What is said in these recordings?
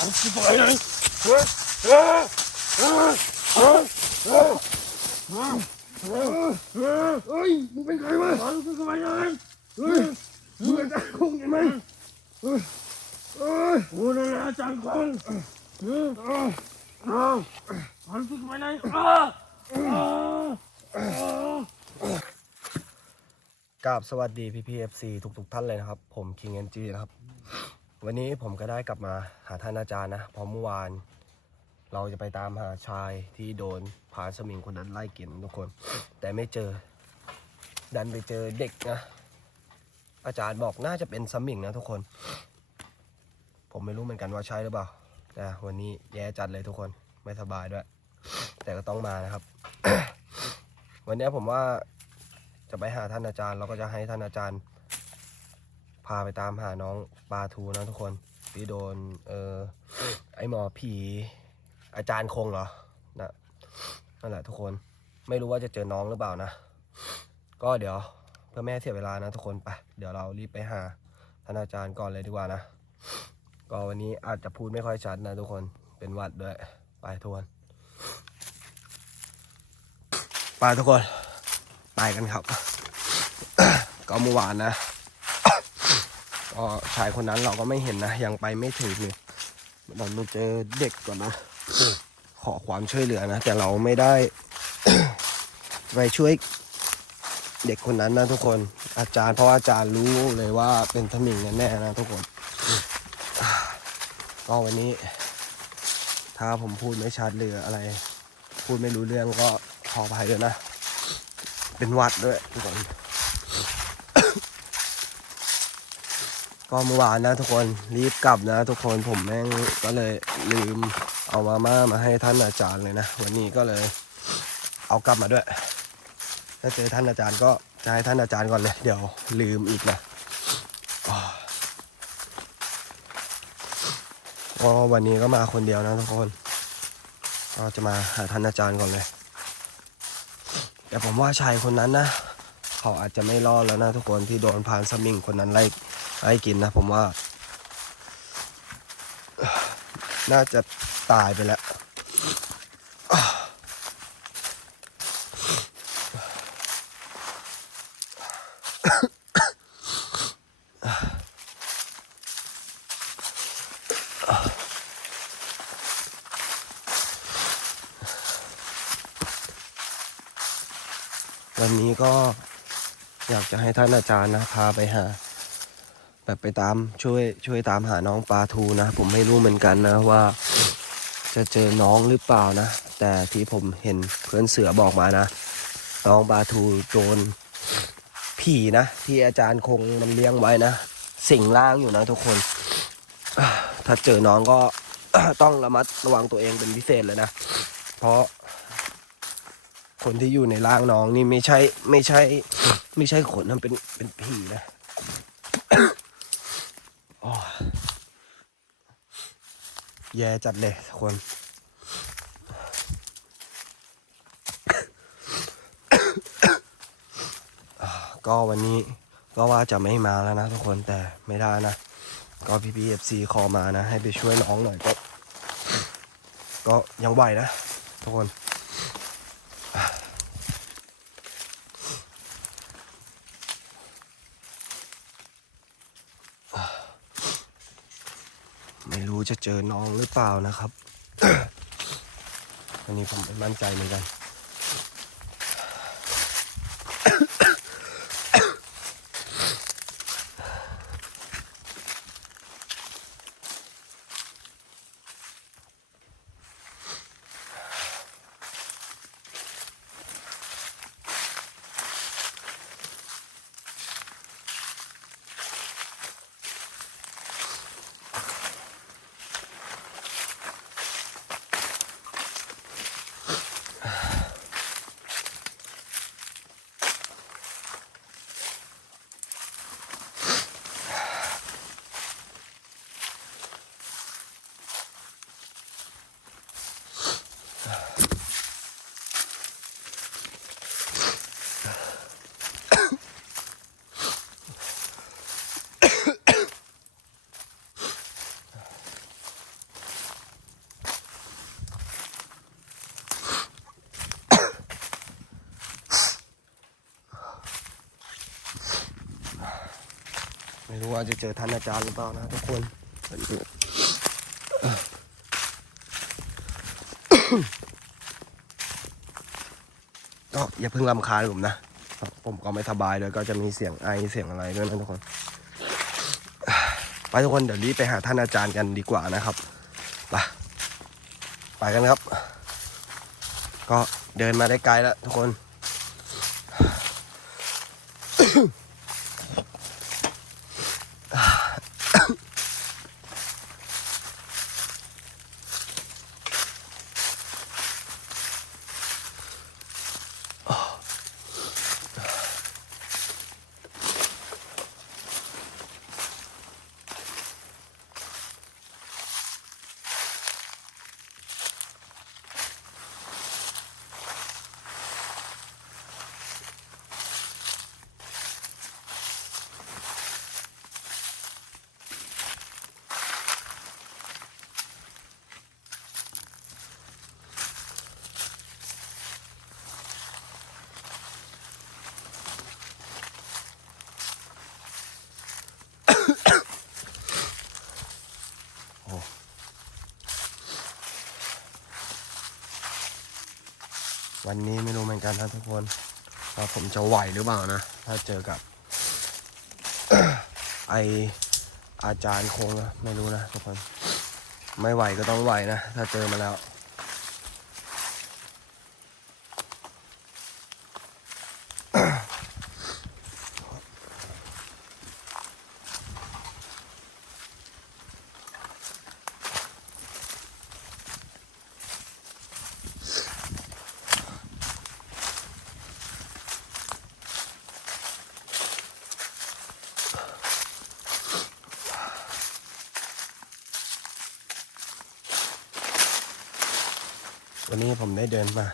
ฮัลนหลราบสวัสดีพี่พีเอฟซีทุกๆท่านเลยนะครับ ผมคิงเอนจีนะครับ วันนี้ผมก็ได้กลับมาหาท่านอาจารย์นะเพราะเมื่อวาน เราจะไปตามหาชายที่โดนผานสมิงคนนั้นไล่กินทุกคน แต่ไม่เจอ ดันไปเจอเด็กนะอาจารย์บอกน่าจะเป็นสมิงนะทุกคน ผมไม่รู้เหมือนกันว่าใช่หรือเปล่า แต่วันนี้แย่จัดเลยทุกคนไม่สบายด้วย แต่ก็ต้องมานะครับ วันนี้ผมว่าจะไปหาท่านอาจารย์เราก็จะให้ท่านอาจารย์าไปตามหาน้องปลาทูนะทุกคนที่โดน เออไอหมอผี อาจารย์คงเหรอนะนั่นแหละทุกคนไม่รู้ว่าจะเจอน้องหรือเปล่านะ ก็เดี๋ยวเพื่อไม่เสียเวลานะทุกคนไป เดี๋ยวเรารีบไปหาท่านอาจารย์ก่อนเลยดีกว่านะ ก็วันนี้อาจจะพูดไม่ค่อยชัดนะทุกคนเป็นวัดด้วย ไปทุกคนไปทุกคน ไปกันครับ ก็เมื่อวานนะ ก็ชายคนนั้นเราก็ไม่เห็นนะ ยังไปไม่ถึงเลยเราไปเจอเด็กก่อนนะ ขอความช่วยเหลือนะ แต่เราไม่ได้ ไปช่วยเด็กคนนั้นนะทุกคน อาจารย์เพราะอาจารย์รู้เลยว่าเป็นทมิงแน่ๆนะทุกคนก็วันนี้ ถ้าผมพูดไม่ชัดหรืออะไร พูดไม่รู้เรื่องก็ขออภัยด้วยนะ เป็นวัดด้วยทุกคน ก็เมื่อวานนะทุกคนรีบกลับนะ ทุกคนผมแม่งก็เลยลืมเอามาม่ามาให้ท่านอาจารย์เลยนะ วันนี้ก็เลยเอากลับมาด้วย ถ้าเจอท่านอาจารย์ก็จะให้ท่านอาจารย์ก่อนเลย เดี๋ยวลืมอีกนะก็วันนี้ก็มาคนเดียวนะทุกคนก็จะมาหาท่านอาจารย์ก่อนเลย แต่ผมว่าชายคนนั้นนะ เขาอาจจะไม่รอดแล้วนะทุกคนที่โดนพรานสมิงคนนั้นไล่ ไล่กินนะผมว่า น่าจะตายไปแล้ววันนี้ก็อยากจะให้ท่านอาจารย์นะพาไปหา แบบไปตามช่วยช่วยตามหาน้องปลาทูนะ ผมไม่รู้เหมือนกันนะว่าจะเจอน้องหรือเปล่านะ แต่ที่ผมเห็นเพื่อนเสือบอกมานะ น้องปลาทูโดนผีนะ ที่อาจารย์คงมันเลี้ยงไว้นะ สิงร่างอยู่นะทุกคน ถ้าเจอน้องก็ต้องระมัดระวังตัวเองเป็นพิเศษเลยนะ เพราะคนที่อยู่ในร่างน้องนี่ไม่ใช่ไม่ใช่ ไม่ใช่ขนนะเป็นเป็นผีนะ โอ้ย แย่จัดเลยทุกคนก็วันนี้ก็ว่าจะไม่มาแล้วนะทุกคนแต่ไม่ได้นะ ก็พี่พีเอฟซีคอมานะ ให้ไปช่วยน้องหน่อยก็ ก็ยังไหวนะ ทุกคน จะเจอน้องหรือเปล่านะครับ อันนี้ผมไม่มั่นใจเหมือนกัน ว่าจะเจอท่านอาจารย์หรือเปล่านะทุกคนก็อย่าเพิ่งรำคาญผมนะ ผมก็ไม่สบายเลยก็จะมีเสียงไอเสียงอะไรด้วยนะทุกคน ไปทุกคนเดี๋ยวรีบไปหาท่านอาจารย์กันดีกว่านะครับ ไปไปกันครับ ก็เดินมาได้ไกลแล้วทุกคน วันนี้ไม่รู้เหมือนกันนะทุกคนว่าผมจะไหวหรือเปล่านะ ถ้าเจอกับ ไออาจารย์คงนะไม่รู้นะทุกคน ไม่ไหวก็ต้องไหวนะ ถ้าเจอมาแล้ว เดินมา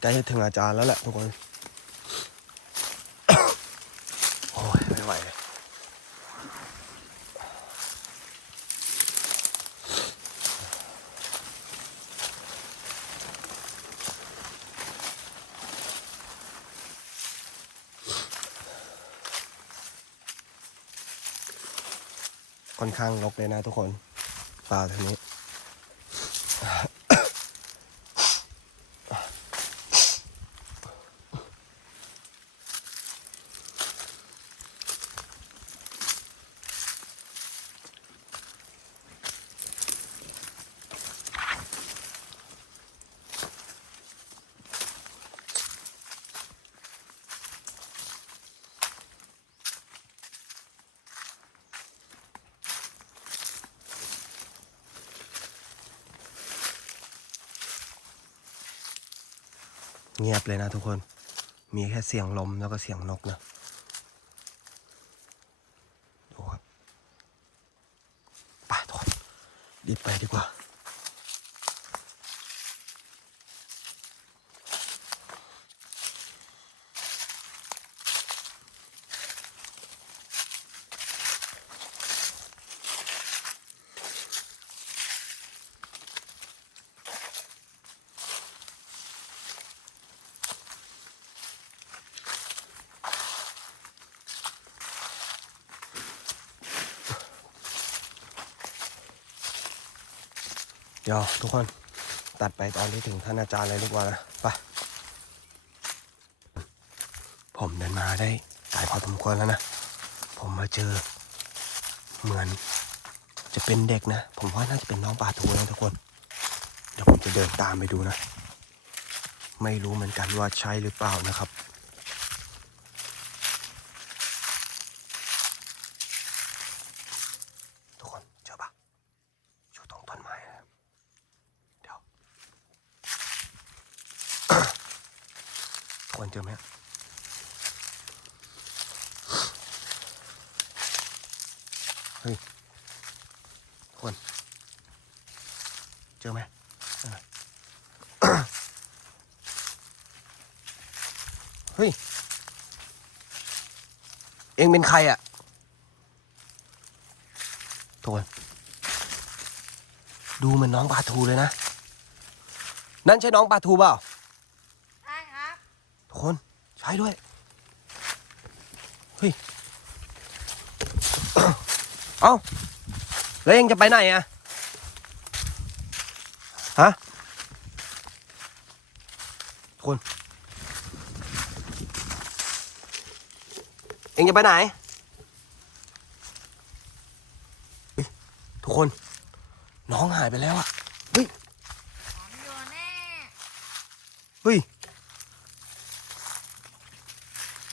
ใกล้จะถึงอาจารย์แล้วแหละทุกคน โอ้ยไม่ไหวเลยค่อนข้างรกเลยนะทุกคนป่าทางนี้ เงียบเลยนะทุกคน มีแค่เสียงลมแล้วก็เสียงนกนะดูครับ ไปทุกคนรีบไปดีกว่า เดี๋ยวทุกคนตัดไปตอนที่ถึงท่านอาจารย์เลยดีกว่านะไปผมเดินมาได้ไกลพอสมควรแล้วนะ ผมมาเจอ เหมือนจะเป็นเด็กนะ ผมว่าน่าจะเป็นน้องปลาทูนะทุกคน เดี๋ยวผมจะเดินตามไปดูนะ ไม่รู้เหมือนกันว่าใช่หรือเปล่านะครับ ทุกคนเจอปะอยู่ตรงต้นไม้นะครับ เดี๋ยว ควรเจอไหมอะเฮ้ยทุกคน เจอไหมเออ เฮ้ย เองเป็นใครอะทุกคนดูเหมือนน้องปลาทูเลยนะ นั่นใช่น้องปลาทูเปล่าใช่ครับ ทุกคนใช่ด้วย เฮ้ย เอ้า แล้วเองจะไปไหนอะฮะคุณ เองจะไปไหนเฮ้ยทุกคน น้องหายไปแล้วอะเฮ้ยของอยู่แน่เฮ้ย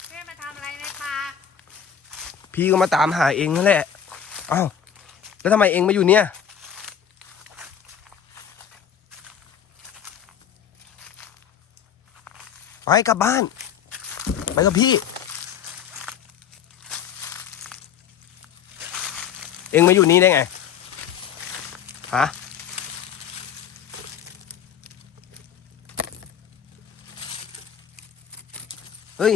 เพื่อนมาทำอะไรในป่าพี่ก็มาตามหาเองนั่นแหละเอ้าแล้วทำไมเองมาอยู่เนี่ย ไปกลับบ้าน ไปกับพี่ เองมาอยู่นี่ได้ไง ฮะ เฮ้ย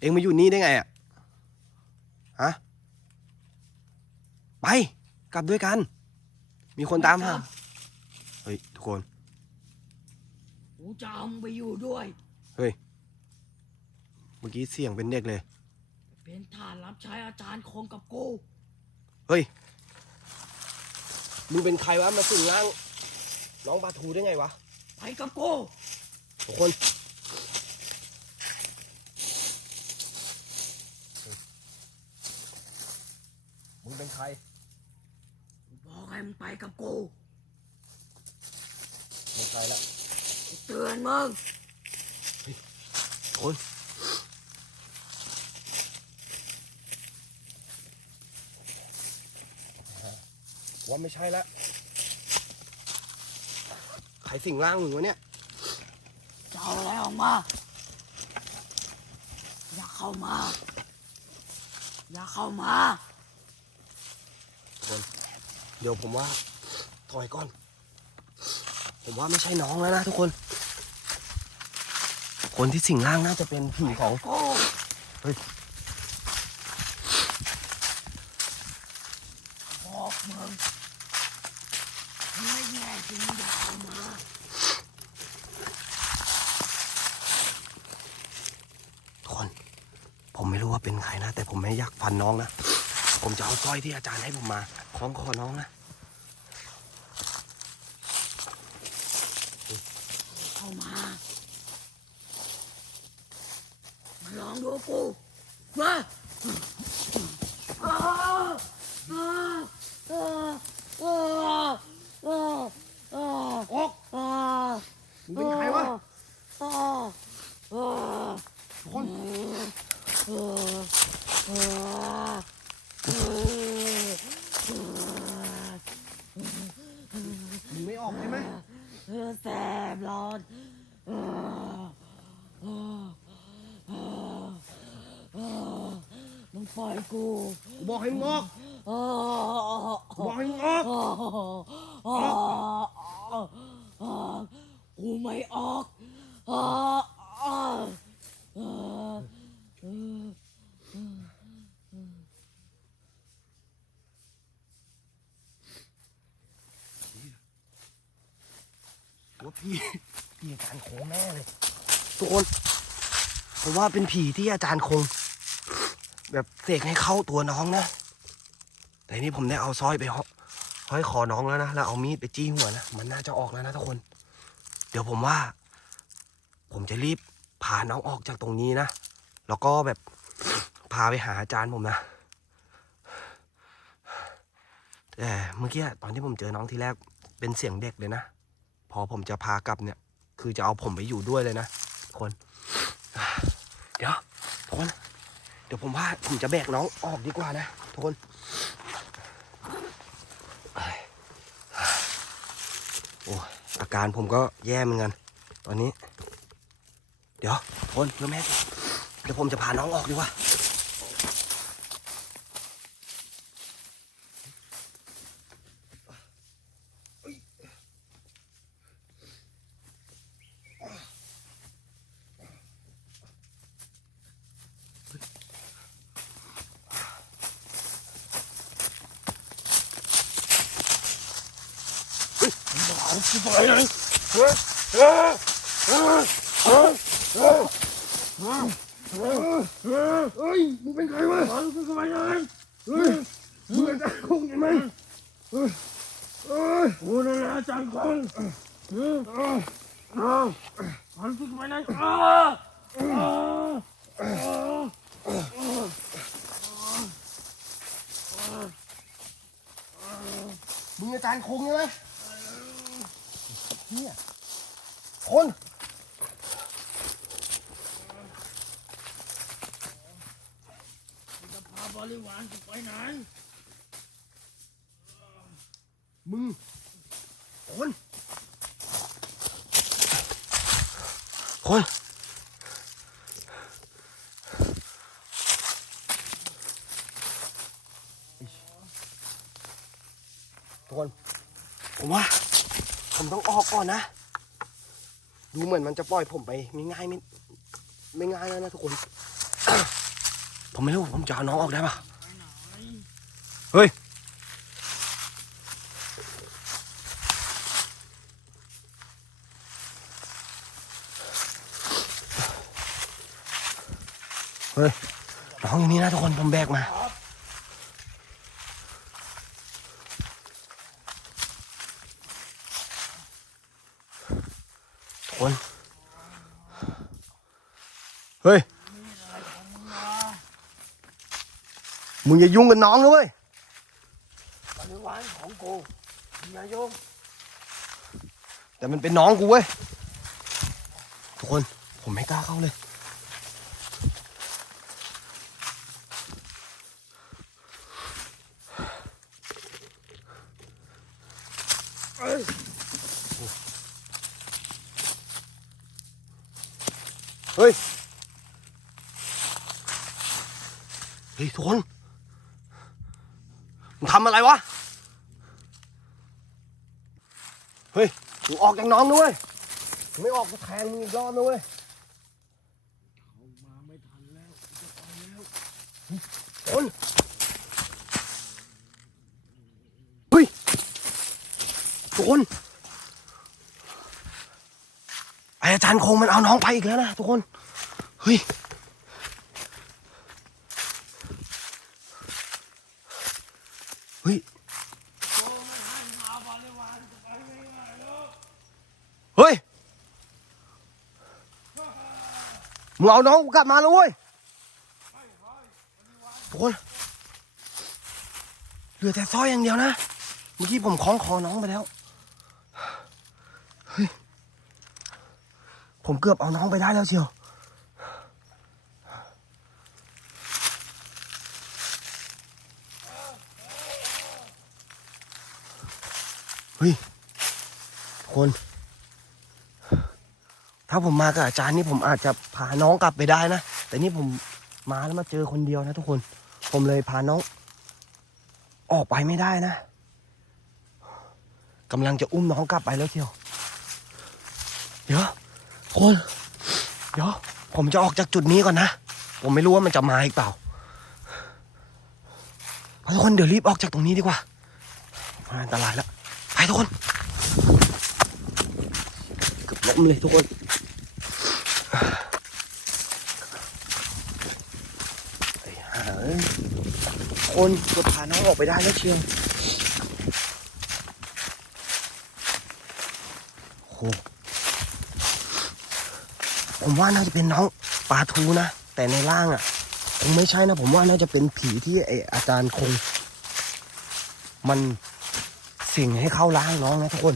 เองมาอยู่นี่ได้ไงอะ ฮะ ไป กลับด้วยกัน มีคนตามหา เฮ้ย ทุกคน กูจะเอามึงไปอยู่ด้วย เฮ้ย เมื่อกี้เสียงเป็นเด็กเลย เป็นฐานรับใช้อาจารย์คงกับกูเฮ้ย มึงเป็นใครวะ มาสิงร่างน้องปลาทูได้ไงวะ ไปกับกูทุกคน มึงเป็นใคร บอกให้มึงไปกับกู มึงใครละกูเตือนมึง ว่าไม่ใช่ละใครสิงร่างมึงวะเนี่ยจะเอาอะไรออกมา อย่าเข้ามา อย่าเข้ามาเดี๋ยวผมว่าถอยก่อน ผมว่าไม่ใช่น้องแล้วนะทุกคน คนที่สิงร่างน่าจะเป็นผีของกูเฮ้ย บอกมึงไม่แน่จริงอย่าเข้ามา ทุกคน ผมไม่รู้ว่าเป็นใครนะ แต่ผมไม่อยากฟันน้องนะ ผมจะเอาสร้อยที่อาจารย์ให้ผมมาคล้องคอน้องนะเข้ามา มาลองดูกูมาอ้าอ้าอ้าอ้าอ้าอ้า ออก อ้า มึงเป็นใครวะ อ้าอ้า คน อ้าอ้า มึงไม่ออกใช่ไหม แสบ ร้อนมึงปล่อยกูกูบอกให้มึงออกกูบอกให้มึงออกกูไม่ออกอ้าอ้าอ้า ว่าพี่พี่อาจารย์คงแน่เลยทุกคนผมว่าเป็นผีที่อาจารย์คง แบบเสกให้เข้าตัวน้องนะ แต่นี่ผมได้เอาสร้อยไปห้อยห้อยคอน้องแล้วนะแล้วเอามีดไปจี้หัวนะมันน่าจะออกแล้วนะทุกคน เดี๋ยวผมว่า ผมจะรีบพาน้องออกจากตรงนี้นะแล้วก็แบบพาไปหาอาจารย์ผมนะแต่เมื่อกี้ตอนที่ผมเจอน้องทีแรกเป็นเสียงเด็กเลยนะ พอผมจะพากลับเนี่ย คือจะเอาผมไปอยู่ด้วยเลยนะทุกคน เดี๋ยวทุกคน เดี๋ยวผมว่าผมจะแบกน้องออกดีกว่านะทุกคนโอ้อาการผมก็แย่เหมือนกัน ตอนนี้ เดี๋ยวทุกคนเพื่อแม่เดี๋ยวผมจะพาน้องออกดีกว่า เอากูไปเลยเฮ้ยเฮ้ยเฮ้ยเฮ้ยเฮ้ยเฮ้ยเฮ้ยมึงเป็นใครวะมึงเป็นใครเฮ้ยมึงอาจารย์คงใช่ไหมเอ้ยเอ้ยกูนั่นแหละอาจารย์คงเออเออเออหันสุดไปไหนอ้าอ้าอ้ามึงอาจารย์คงใช่ไหม เนี่ยคนจะพาบริวารกูไปไหน มึง คน คนทุกคนผมว่า ผมต้องออกก่อนนะ ดูเหมือนมันจะปล่อยผมไปไม่ง่ายไม่ไม่ง่ายแล้วนะทุกคน ผมไม่รู้ผมจะเอาน้องออกได้ปะเฮ้ย เฮ้ยน้องอยู่นี่นะทุกคนผมแบกมา ทุกคน เฮ้ย มึงอย่ายุ่งกับน้องนะเว้ยบริวารของกูอย่าโยงแต่มันเป็นน้องกูเว้ย ทุกคน ผมไม่กล้าเข้าเลยเอ้ยเฮ้ย เฮ้ยทุกคนมึงทำอะไรวะ เฮ้ยมึงออกจากน้องด้วยมึงไม่ออกกูแทงมึงอีกรอบนะเว้ยเข้ามาไม่ทันแล้วจะไปแล้วคนเฮ้ยทุกคนไออาจารย์คงมันเอาน้องไปอีกแล้วนะทุกคน เฮ้ย เฮ้ย โอ้มันให้มาบริวารกูไปไม่ได้หรอก เฮ้ย มึงเอาน้องกูกลับมาแล้วเว้ยทุกคนเหลือแต่สร้อยอย่างเดียวนะ เมื่อกี้ผมคล้องคอน้องไปแล้วเฮ้ยผมเกือบเอาน้องไปได้แล้วเชียว เฮ้ย คน ถ้าผมมากับอาจารย์นี่ผมอาจจะพาน้องกลับไปได้นะ แต่นี่ผมมาแล้วมาเจอคนเดียวนะทุกคน ผมเลยพาน้อง ออกไปไม่ได้นะกำลังจะอุ้มน้องกลับไปแล้วเชียว เดี๋ยวคนเดี๋ยวผมจะออกจากจุดนี้ก่อนนะ ผมไม่รู้ว่ามันจะมาอีกเปล่าทุกคนเดี๋ยวรีบออกจากตรงนี้ดีกว่าอันตรายแล้ว ไปทุกคนเกือบล้มเลยทุกคน ไอ้ห่าเอ้ย คนจะพาน้องออกไปได้แล้วเชียวโอ้โหผมว่าน่าจะเป็นน้องปลาทูนะ แต่ในร่างอะคงไม่ใช่นะผมว่าน่าจะเป็นผีที่ไออาจารย์คง มันสิ่งให้เข้าร่างน้องนะทุกคน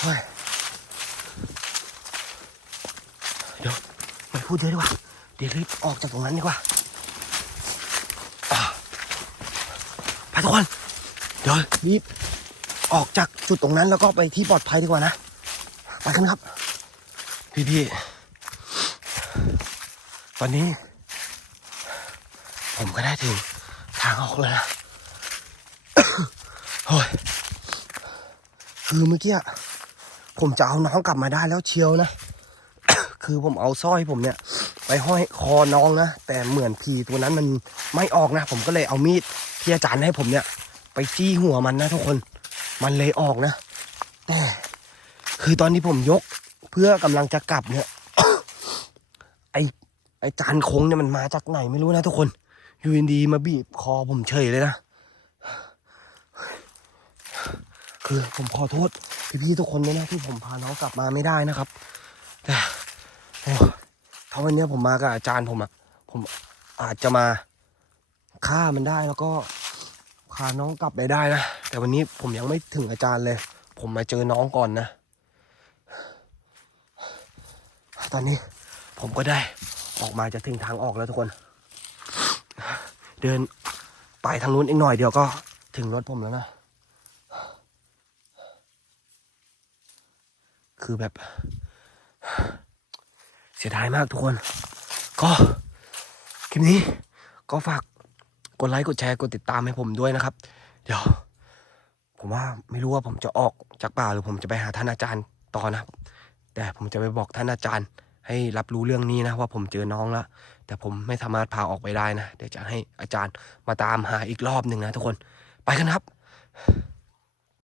เฮ้ยเดี๋ยวไม่พูดเยอะดีกว่า เดี๋ยวรีบออกจากตรงนั้นดีกว่าไปทุกคนเดี๋ยวรีบออกจากจุดตรงนั้นแล้วก็ไปที่ปลอดภัยดีกว่านะไปกันครับ พี่พี่ๆตอนนี้ ผมก็ได้ถึงทางออกแล้วนะโอ้ยคือเมื่อกี้ผมจะเอาน้องกลับมาได้แล้วเชียวนะ คือผมเอาสร้อยผมเนี่ย ไปห้อยคอน้องนะ แต่เหมือนผีตัวนั้นมันไม่ออกนะ ผมก็เลยเอามีดที่อาจารย์ให้ผมเนี่ย ไปจี้หัวมันนะทุกคนมันเลยออกนะแต่คือตอนที่ผมยกเพื่อกำลังจะกลับเนี่ย ไอไอจานคงเนี่ยมันมาจากไหนไม่รู้นะทุกคนอยูนดีมาบีบคอผมเฉยเลยนะคือผมขอโทษพี่ๆทุกคนด้วยนะที่ผมพาน้องกลับมาไม่ได้นะครับแต่โอ้ ถ้าวันนี้ผมมากับอาจารย์ผมอะผมอาจจะมาฆ่ามันได้แล้วก็พาน้องกลับไปได้นะแต่วันนี้ผมยังไม่ถึงอาจารย์เลย ผมมาเจอน้องก่อนนะ ตอนนี้ผมก็ได้ออกมาจะถึงทางออกแล้วทุกคน เดินไปทางนู้นอีกหน่อยเดียวก็ถึงรถผมแล้วนะ คือแบบ เสียดายมากทุกคน ก็คลิปนี้ก็ฝากกดไลค์กดแชร์กดติดตามให้ผมด้วยนะครับ เดี๋ยว ผมว่าไม่รู้ว่าผมจะออกจากป่าหรือผมจะไปหาท่านอาจารย์ต่อนะ แต่ผมจะไปบอกท่านอาจารย์ ให้รับรู้เรื่องนี้นะว่าผมเจอน้องแล้วแต่ผมไม่สามารถพาออกไปได้นะ เดี๋ยวจะให้อาจารย์มาตามหาอีกรอบหนึ่งนะทุกคนไปกันครับ